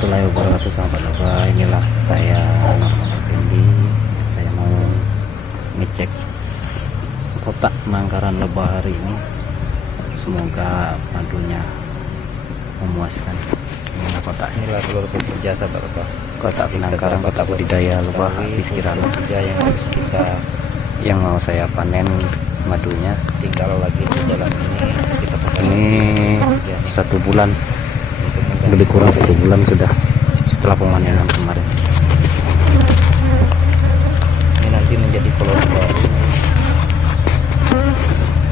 warahmatullahi wabarakatuh, sahabat lebah. Inilah saya Norman Effendi. Saya mau ngecek kotak penangkaran lebah hari ini. Semoga madunya memuaskan. Inilah kotak, Inilah telur bekerja, sahabat lebah. kotak penangkaran, kotak budidaya lebah habis kirana yang harus kita yang mau saya panen madunya. tinggal lagi di dalam ini kita pakai Ini ya, 1 bulan, untuk mengganti. lebih kurang 1 bulan sudah setelah pemanenan kemarin. Ini nanti menjadi koloni baru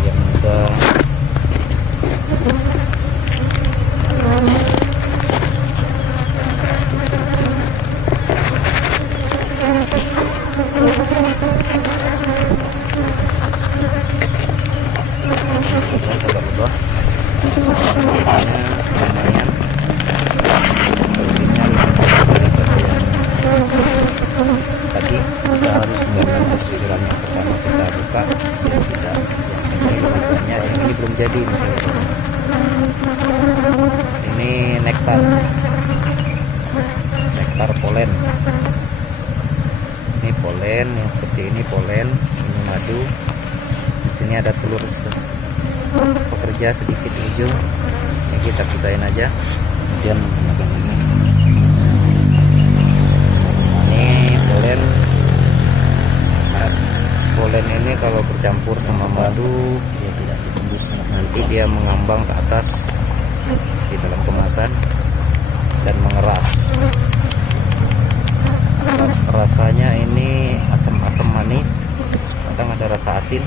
yang muda. Sahabat lebah, lumayan solusinya daripada yang tadi. Kita harus menggunakan siram yang pertama kita buka biar tidak yang ini lebih banyak, yang ini belum jadi misalnya. Ini nektar polen, ini polen yang seperti ini, polen ini madu. Di sini ada telur pekerja sedikit di ujung, ini kita pisahin aja, kemudian menggunakan ini polen. Nah, polen ini kalau bercampur sama madu dia tidak ditembus, nanti dia mengambang ke atas di dalam kemasan dan mengeras. Rasanya ini asam-asam manis, kadang ada rasa asin.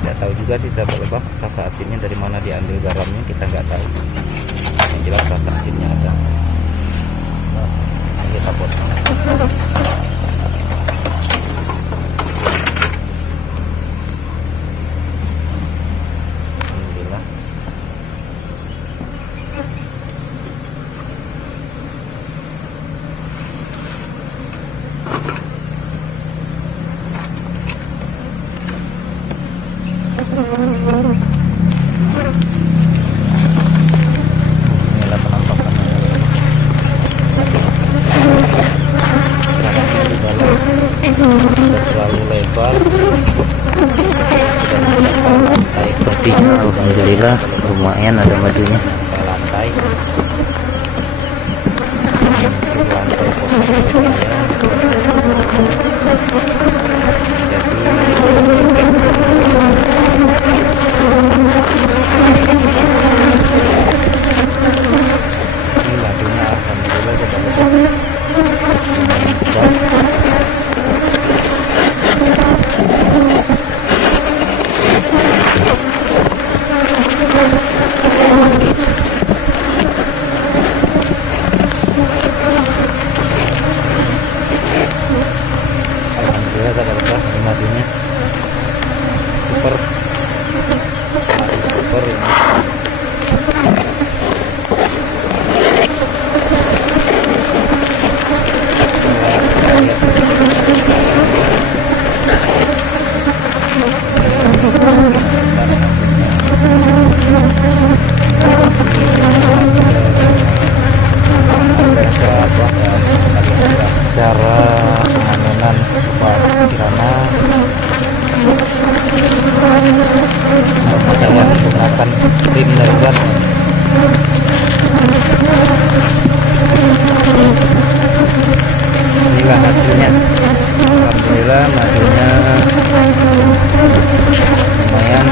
Tidak tahu juga sih sahabat lebah, rasa asinnya dari mana diambil garamnya kita nggak tahu. Yang jelas rasa asinnya ada. Nah, kita potong. Alhamdulillah. Inilah penampakannya. Sudah terlalu lebar, lantai berarti Alhamdulillah lumayan ada madunya. ke lantai, untuk lantai kosong ini madunya alhamdulillah lumayan kuat. Alhamdulillah sahabat lebah, ini madunya super, super ini. Cara pemanenan lebah kirana, saya menggunakan tim darurat. Inilah hasilnya. Alhamdulillah madunya lumayan.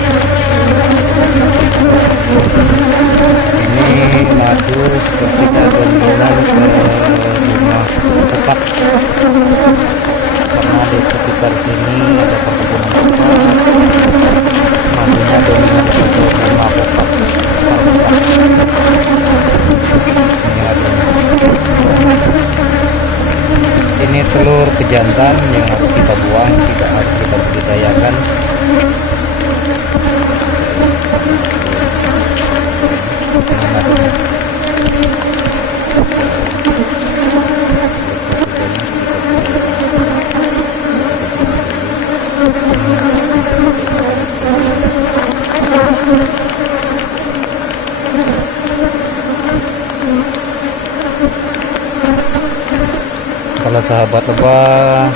Ini madu sepertinya dominan ke rumah tepat, karena di sekitar sini ada perkebunan tepat. Madunya dominan ke rumah tepat. Ini telur pejantan yang harus kita buang, tidak harus kita budidayakan. Bila sahabat lebah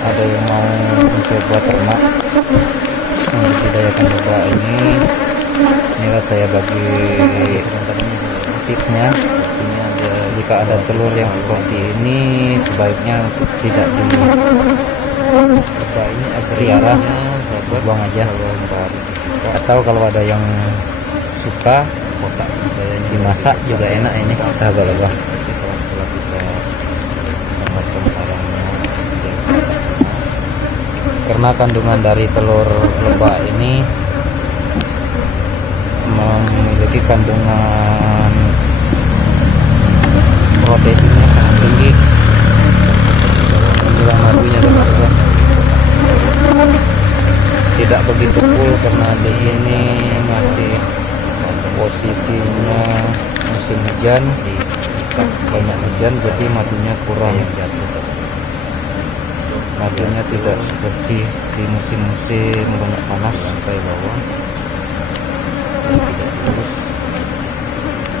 ada yang mau mencoba ternak membudidayakan lebah ini, inilah saya bagi tipsnya. Jika ada telur yang seperti ini sebaiknya tidak dipelihara, buang aja. Atau kalau ada yang suka dimasak juga enak ini sahabat lebah. Karena kandungan dari telur lebah ini memiliki kandungan proteinnya sangat tinggi. Inilah madunya teman-teman. Tidak begitu full karena di sini masih posisinya musim hujan, banyak hujan, jadi madunya kurang. Madunya tidak seperti di musim-musim banyak panas sampai bawah.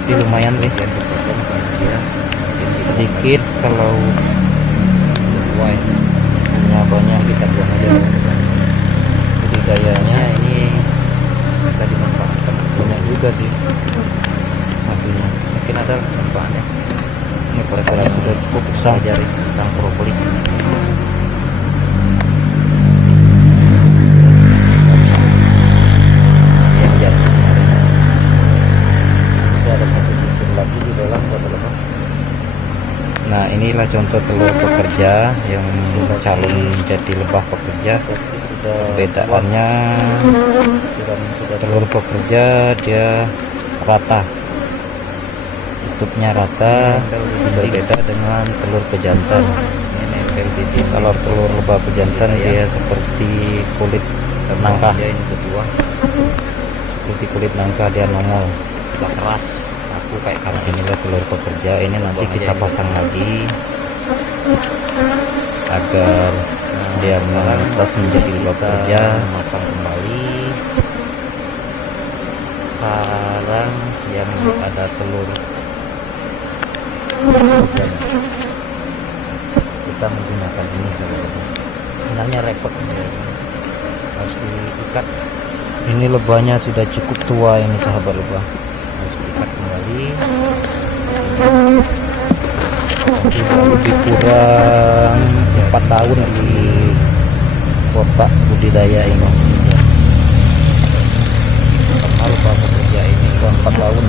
Ini lumayan sih, sedikit kalau sesuai punya banyak kita buang aja. Budidayanya ini bisa dimanfaatkan banyak juga sih madunya, mungkin ada manfaatnya. Ini kira-kira sudah cukup besar jari tentang propolis. Nah, inilah contoh telur pekerja yang calon jadi lebah pekerja. Perbedaannya, telur pekerja dia rata, tutupnya rata, berbeda dengan telur pejantan. Kalau telur lebah pejantan dia seperti kulit nangka, seperti kulit nangka, dia nongol, keras. Kayak karena inilah telur pekerja. Ini nanti kita pasang lagi agar dia menetas menjadi lebah pekerja. Pasang kembali. Sekarang yang ada telur kita menggunakan ini. Sebenarnya repot, harus diikat. Ini lebahnya sudah cukup tua ini sahabat lebah, kembali lebih kurang 4 tahun di kotak budidaya ini. Karena lebah pekerja ini 4 tahun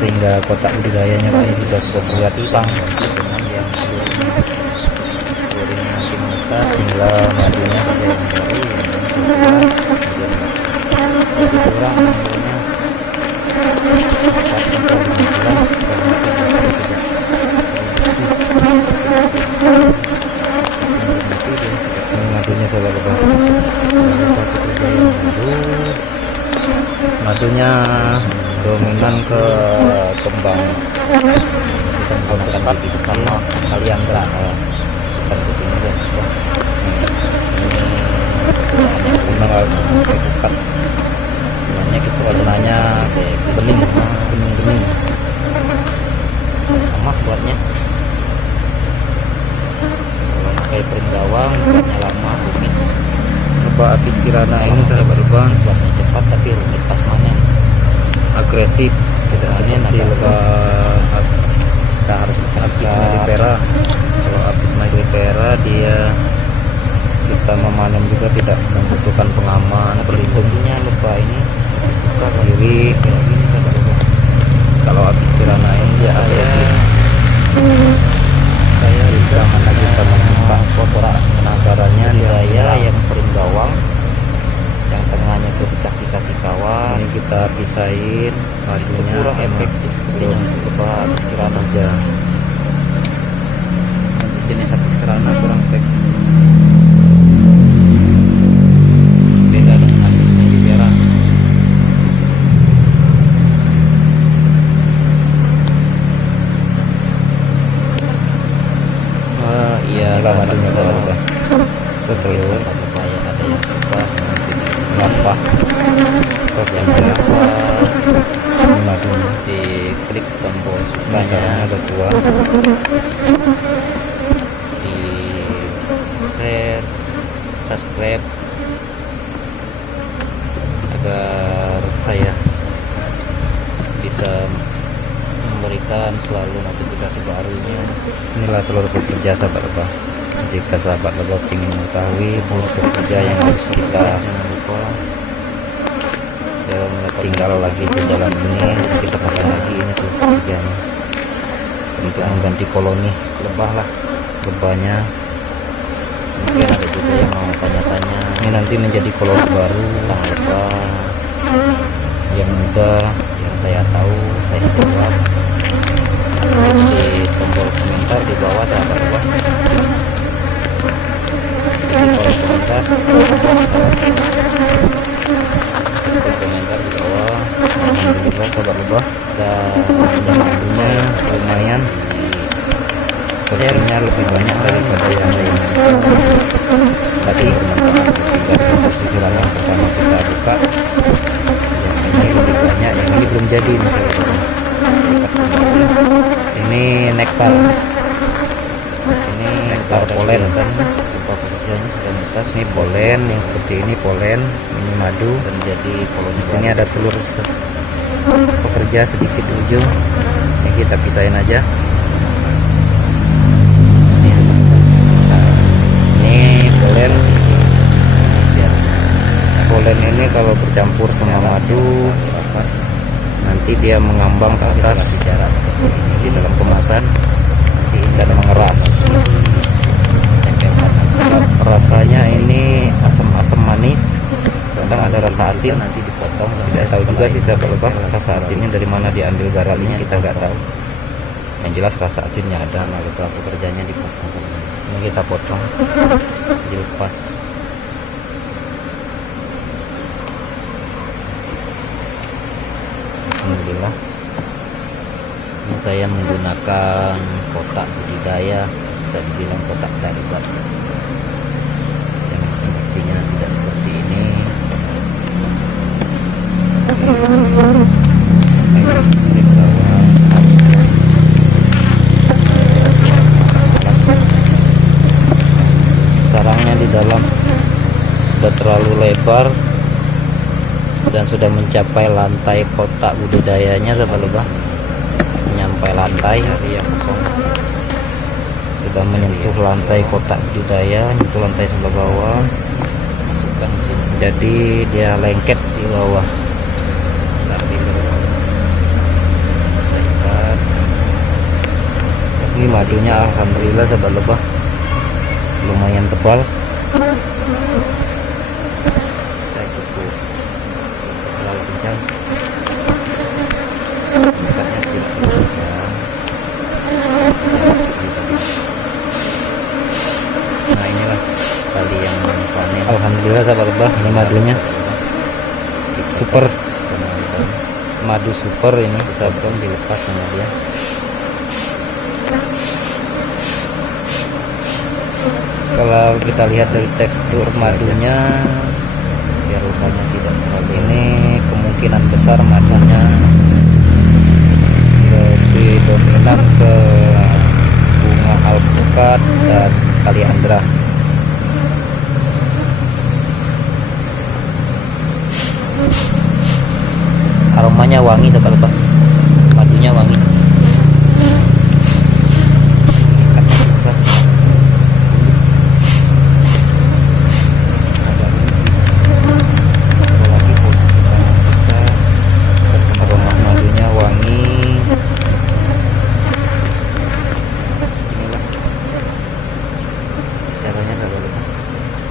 sehingga kotak budidayanya ini sudah sebuah usang dengan yang hingga madunya ada yang dari kurang madunya salah lebah. Madunya dominan ke kembang, kita menggunakan bibit sama kalian gerak bukan ke sini ya. Memang bukan sebenarnya gitu, warnanya kayak bening sama buatnya. Kalau pakai pering gawang buatnya lama, rumit. Lebah apis kirana ini sahabat lebah buatnya cepat tapi rumit pas manen, agresif, tidak seperti lebah kita harus apis mellifera. Kalau apis mellifera dia kita memanen juga tidak membutuhkan pengaman. Berlindungnya lebah ini suka kiri kayak gini sahabat lebah. Kalau apis kirana ini ya saya jangan lagi sama suka kotoran penangkarannya dia yang pering gawang, yang tengahnya itu dikasih kawan. Ini kita pisahin madunya, kurang efektif sepertinya lebah apis kirana aja. Jenis apis kirana kurang efektif, beda dengan apis mellifera. Iya, madunya salah lebah. Telur ada yang suka ngapa, yang berapa madu, diklik tombol sukanya ada dua, di share, subscribe agar saya bisa memberikan selalu notifikasi barunya. Inilah telur bekerja sahabat lebah. Jika sahabat lebah ingin mengetahui telur bekerja yang harus kita, jangan lupa tinggal lagi di jalan ini kita pasang lagi ini tuh bekerjanya untuk mengganti koloni lebah lah, lebahnya. Mungkin ada juga yang mau tanya-tanya, ini nanti menjadi koloni baru tentang lebah yang muda yang saya tahu saya jawab. Di tombol komentar di bawah sahabat lebah, di kolom komentar di bawah. Alhamdulillah sahabat lebah, dan madunya lumayan, porsinya lebih banyak daripada yang lainnya, tapi bermanfaat. Tinggal sisi yang pertama kita buka, yang ini lebih banyak, yang ini belum jadi nih sahabat lebah. Ini nektar, ini nektar polen kan, pekerjanya sudah netas. Ini polen yang seperti ini, polen ini madu, dan jadi koloni. Di sini ada telur pekerja sedikit di ujung, ini kita pisahin aja. Ini polen, polen ini kalau bercampur sama madu nanti dia mengambang ke atas di dalam kemasan dan mengeras. Rasanya ini asam-asam manis, kadang ada rasa asin, nanti dipotong. Tidak tahu juga sih sahabat lebah rasa asinnya dari mana diambil garalinya, kita nggak tahu. Yang jelas rasa asinnya ada. Nah, pelaku kerjanya dipotong. Ini kita potong, dilepas. Alhamdulillah. Ini saya menggunakan kotak budidaya, bisa dibilang kotak darurat. Yang mestinya tidak seperti ini. Sarangnya di dalam sudah terlalu lebar dan sudah mencapai lantai kotak budidayanya sahabat lebah, menyampai lantai yang kosong, sudah menyentuh lantai kotak budidaya, menyentuh lantai sebelah bawah, jadi dia lengket di bawah. Ini madunya alhamdulillah sahabat lebah lumayan tebal. Saya cukup terlalu kencang, tempatnya tidak kencang. Nah, inilah tali yang panen. Alhamdulillah sahabat lebah, ini madunya super, madu super. Ini sahabat dilepas sama dia. Kalau kita lihat dari tekstur madunya, biar rupanya tidak terlalu, ini kemungkinan besar madunya lebih dominan ke bunga alpukat dan kaliandra. Aromanya wangi sahabat lebah, madunya wangi.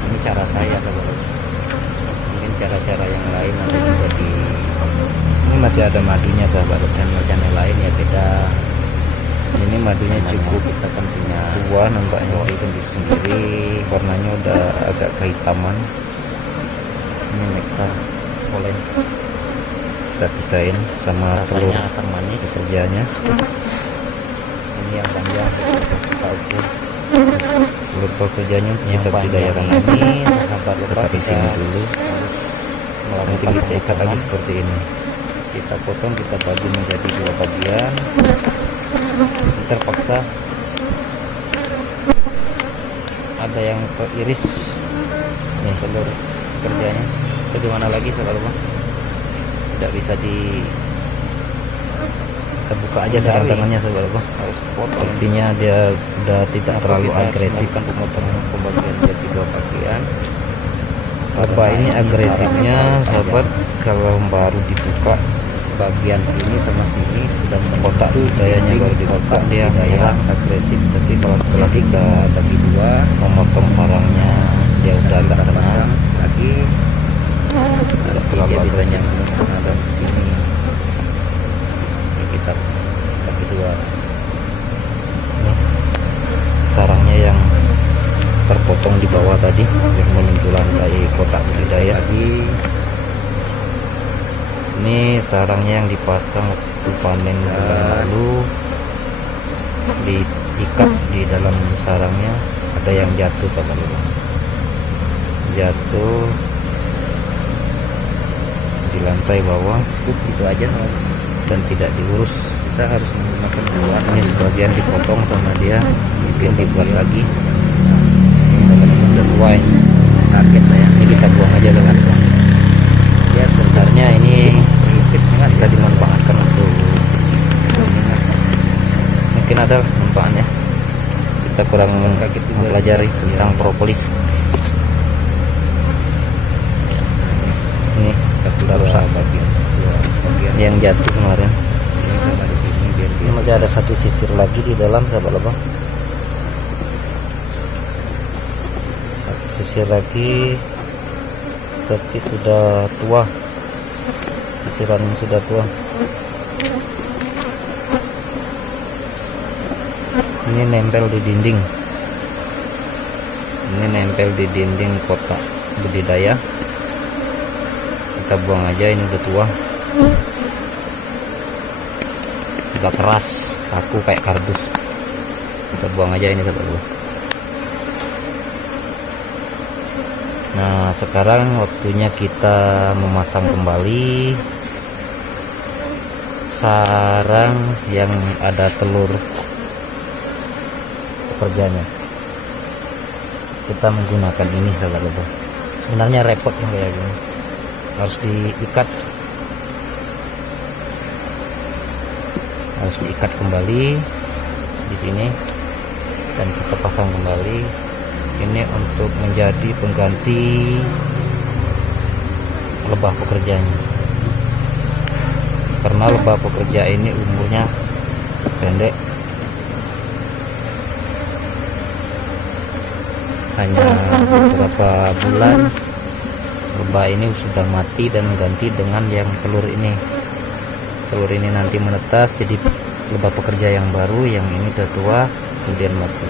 Ini cara saya, mungkin cara-cara yang lain nanti juga di ini masih ada madunya sahabat, dan channel lain ya beda. Ini madunya cukup, kita kan punya tua nampaknya sendiri-sendiri, warnanya udah agak kehitaman. Ini nektar polen kita pisahin sama telur asam manis kerjanya. Ini yang panjang kita ukur. Telur pekerjanya kita budidayakan ini sahabat lebah, di sini dulu, nanti kita ikat lagi seperti ini. kita potong, kita bagi menjadi 2 bagian. Terpaksa ada yang teriris nih telur kerjanya. Bagaimana lagi kalau tidak bisa terbuka aja sarang tangannya saudara, harus potong. Intinya dia udah tidak terlalu agresif kan, pemotongan pembagian jadi 2 bagian. Lebah ini agresifnya sahabat, kalau baru dibuka bagian sini sama sini sudah kotak dayanya, baru dibuka dia hilang agresif. Tapi kalau setelah kita bagi 2, memotong sarangnya dia udah agak tenang lagi, dia bisa nyambung sana dan sini. Ini kita bagi 2. Sarangnya yang terpotong di bawah tadi yang menyentuh lantai kotak budidaya lagi. Ini sarangnya yang dipasang waktu panen bulan lalu, diikat di dalam sarangnya. Ada yang jatuh teman-teman, jatuh di lantai bawah. Itu aja dan tidak diurus. Kita harus menggunakan buat ini sebagian dipotong sama dia, mungkin dibuat lagi. Udah tua ini, kaget saya. Ini kita buang aja dengan ya, sebenarnya ini bisa dimanfaatkan untuk mungkin ada manfaatnya. Kita kurang mempelajari tentang propolis. Ini sudah rusak bagian yang jatuh kemarin. Ini sama di sini, ini masih ada 1 sisir lagi di dalam sahabat lebah. Sisir lagi, tapi sudah tua, sisiran sudah tua. Ini nempel di dinding, ini nempel di dinding kotak budidaya. Kita buang aja, ini udah tua, udah keras, kaku kayak kardus. Kita buang aja ini sahabat. Nah, sekarang waktunya kita memasang kembali sarang yang ada telur pekerjanya. Kita menggunakan ini sahabat. Sebenarnya repot yang kayak gini, harus diikat kembali di sini dan kita pasang kembali. Ini untuk menjadi pengganti lebah pekerjanya, karena lebah pekerja ini umurnya pendek, hanya beberapa bulan. Lebah ini sudah mati dan ganti dengan yang telur ini. Telur ini nanti menetas jadi lebah pekerja yang baru. Yang ini udah tua kemudian mati.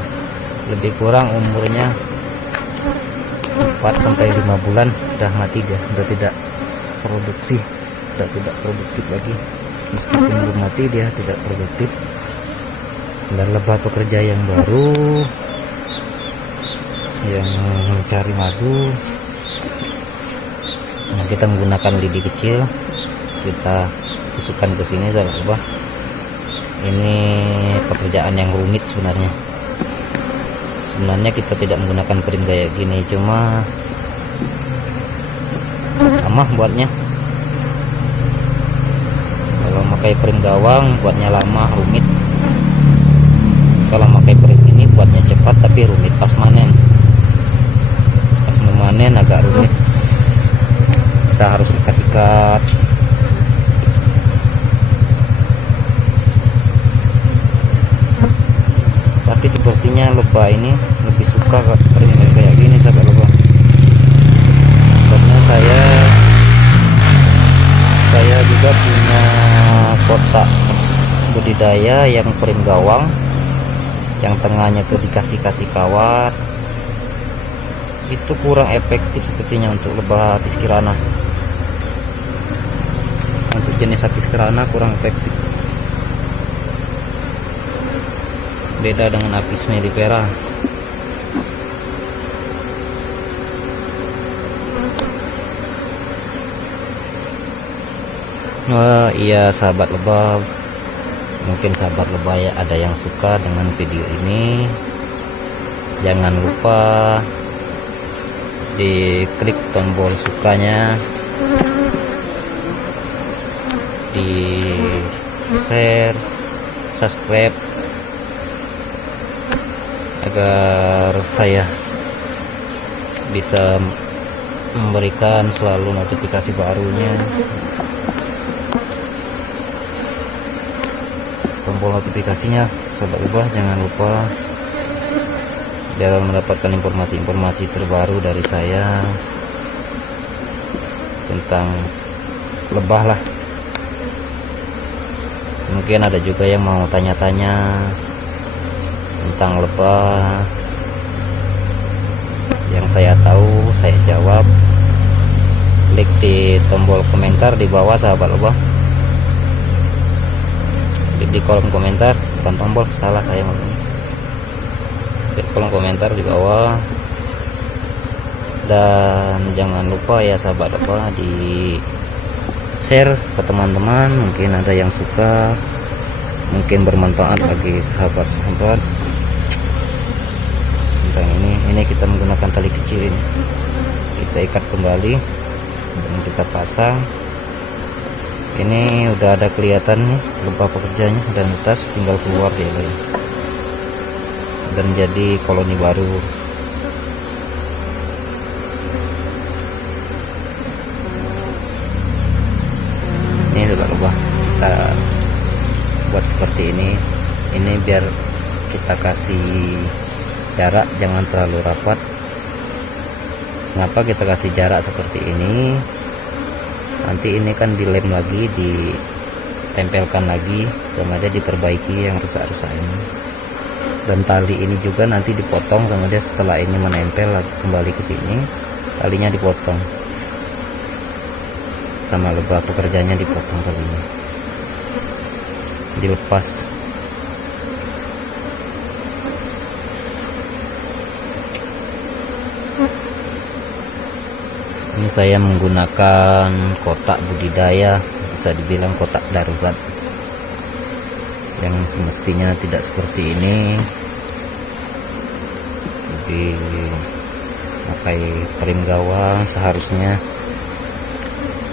Lebih kurang umurnya 4-5 bulan sudah mati dia, sudah tidak produksi, sudah tidak produktif lagi. Meskipun belum mati dia tidak produktif. Dan lebah pekerja yang baru yang mencari madu, nah kita menggunakan lidi kecil, kita tusukkan ke sini sahabat. Ini pekerjaan yang rumit sebenarnya. Sebenarnya kita tidak menggunakan prim kayak gini, cuma lama buatnya. Kalau pakai prim gawang buatnya lama, rumit. Kalau pakai prim ini buatnya cepat tapi rumit pas manen. Pas memanen agak rumit. Kita harus ikat-ikat. Tapi sepertinya lebah ini lebih suka keringan kayak gini sahabat lebah. Karena saya juga punya kotak budidaya yang prim gawang, yang tengahnya tuh dikasih kawat. Itu kurang efektif sepertinya untuk lebah apis kirana. Untuk jenis apis kirana kurang efektif. Beda dengan apis mellifera. Wah, iya sahabat lebah, mungkin sahabat lebah ya ada yang suka dengan video ini. Jangan lupa diklik tombol sukanya, di share, subscribe agar saya bisa memberikan selalu notifikasi barunya. Tombol notifikasinya sahabat lebah jangan lupa, biar mendapatkan informasi-informasi terbaru dari saya tentang lebah lah. Mungkin ada juga yang mau tanya-tanya tentang lebah, yang saya tahu saya jawab. Klik di tombol komentar di bawah sahabat lebah, klik di kolom komentar, bukan tombol, salah saya ngomongnya. Klik kolom komentar di bawah, dan jangan lupa ya sahabat lebah di share ke teman-teman, mungkin ada yang suka, mungkin bermanfaat bagi sahabat-sahabat. Tentang ini kita menggunakan tali kecil ini, kita ikat kembali dan kita pasang. Ini udah ada kelihatan nih lebah pekerjanya dan netas, tinggal keluar dia lagi dan jadi koloni baru. Ini lebah kita buat seperti ini biar kita kasih jarak, jangan terlalu rapat. Kenapa kita kasih jarak seperti ini? Nanti ini kan dilem lagi, ditempelkan lagi, sengaja diperbaiki yang rusak-rusak ini. Dan tali ini juga nanti dipotong sama dia setelah ini menempel kembali ke sini, talinya dipotong sama lebah pekerjanya, dipotong talinya, dilepas. Ini saya menggunakan kotak budidaya, bisa dibilang kotak darurat, yang semestinya tidak seperti ini. Pakai frame gawang seharusnya.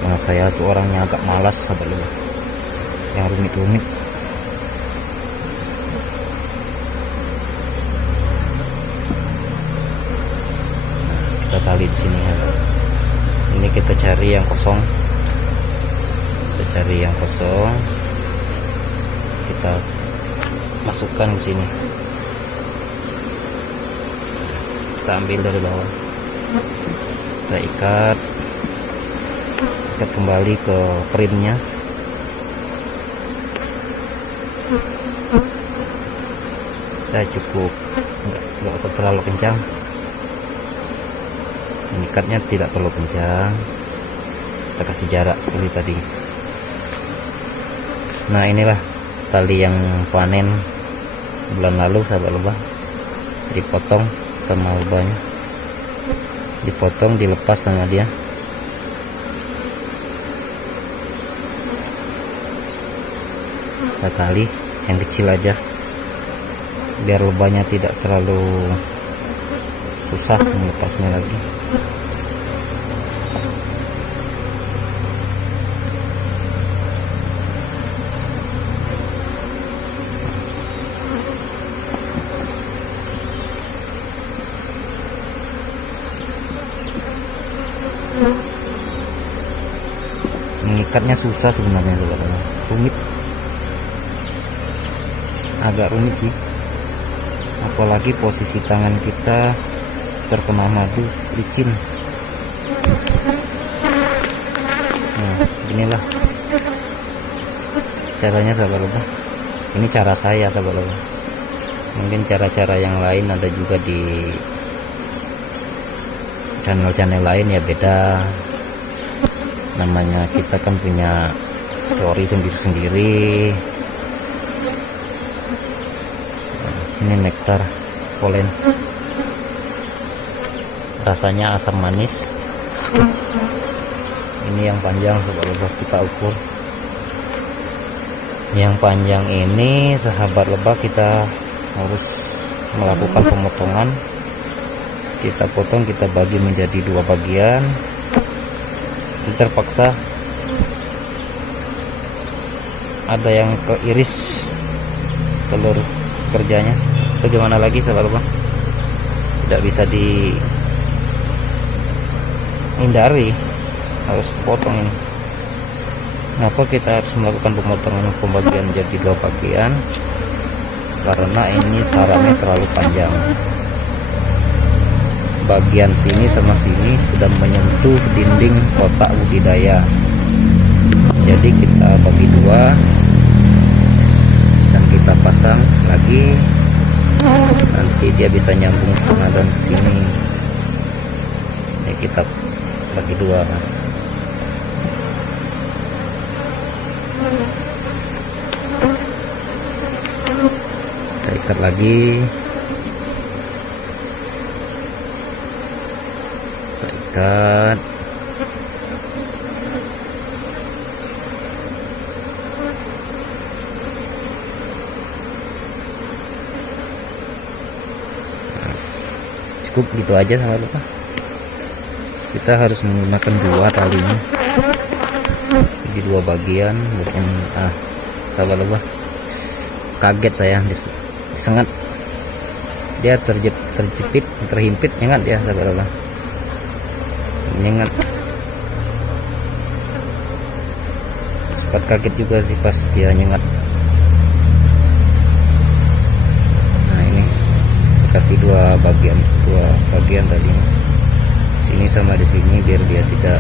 Karena saya tuh orangnya agak malas sahabat lebah, yang rumit-rumit. Kita tali di sini ya. Ini kita cari yang kosong, kita masukkan ke sini, kita ambil dari bawah, kita ikat kembali ke frame-nya. Saya cukup, nggak usah terlalu kencang, ikatnya tidak terlalu kencang, kita kasih jarak seperti tadi. Nah, inilah tali yang panen bulan lalu sahabat lebah, dipotong sama lebahnya, dipotong, dilepas sama dia. Kita tali yang kecil aja biar lebahnya tidak terlalu susah melepasnya lagi. Mengikatnya susah sebenarnya, rumit, agak rumit sih, apalagi posisi tangan kita terkena madu, licin. Nah, inilah caranya sahabat lebah. Ini cara saya sahabat lebah. Mungkin cara-cara yang lain ada juga di channel-channel lain ya, beda. Namanya kita kan punya teori sendiri-sendiri. Ini nektar polen, rasanya asam manis. Ini yang panjang, coba kita ukur Yang panjang ini sahabat lebah kita harus melakukan pemotongan. Kita potong, kita bagi menjadi 2 bagian. Terpaksa ada yang keiris telur kerjanya. Bagaimana lagi sahabat lebah? Tidak bisa dihindari, harus potong ini. Kenapa kita harus melakukan pemotongan pembagian jadi 2 bagian? Karena ini sarangnya terlalu panjang. Bagian sini sama sini sudah menyentuh dinding kotak budidaya. Jadi kita bagi 2 dan kita pasang lagi. Nanti dia bisa nyambung sana dan sini. Ini kita bagi 2. Kita ikat lagi, kita ikat. Cukup gitu aja sama lupa. Kita harus menggunakan 2 talinya di 2 bagian, bukan sabar lupa. Kaget saya disengat, dia terjepit, terhimpit, nyengat dia sabar lupa. Nyengat. Sempat kaget juga sih pas dia nyengat. Nah ini kasih 2 bagian tadi, sini sama di sini biar dia tidak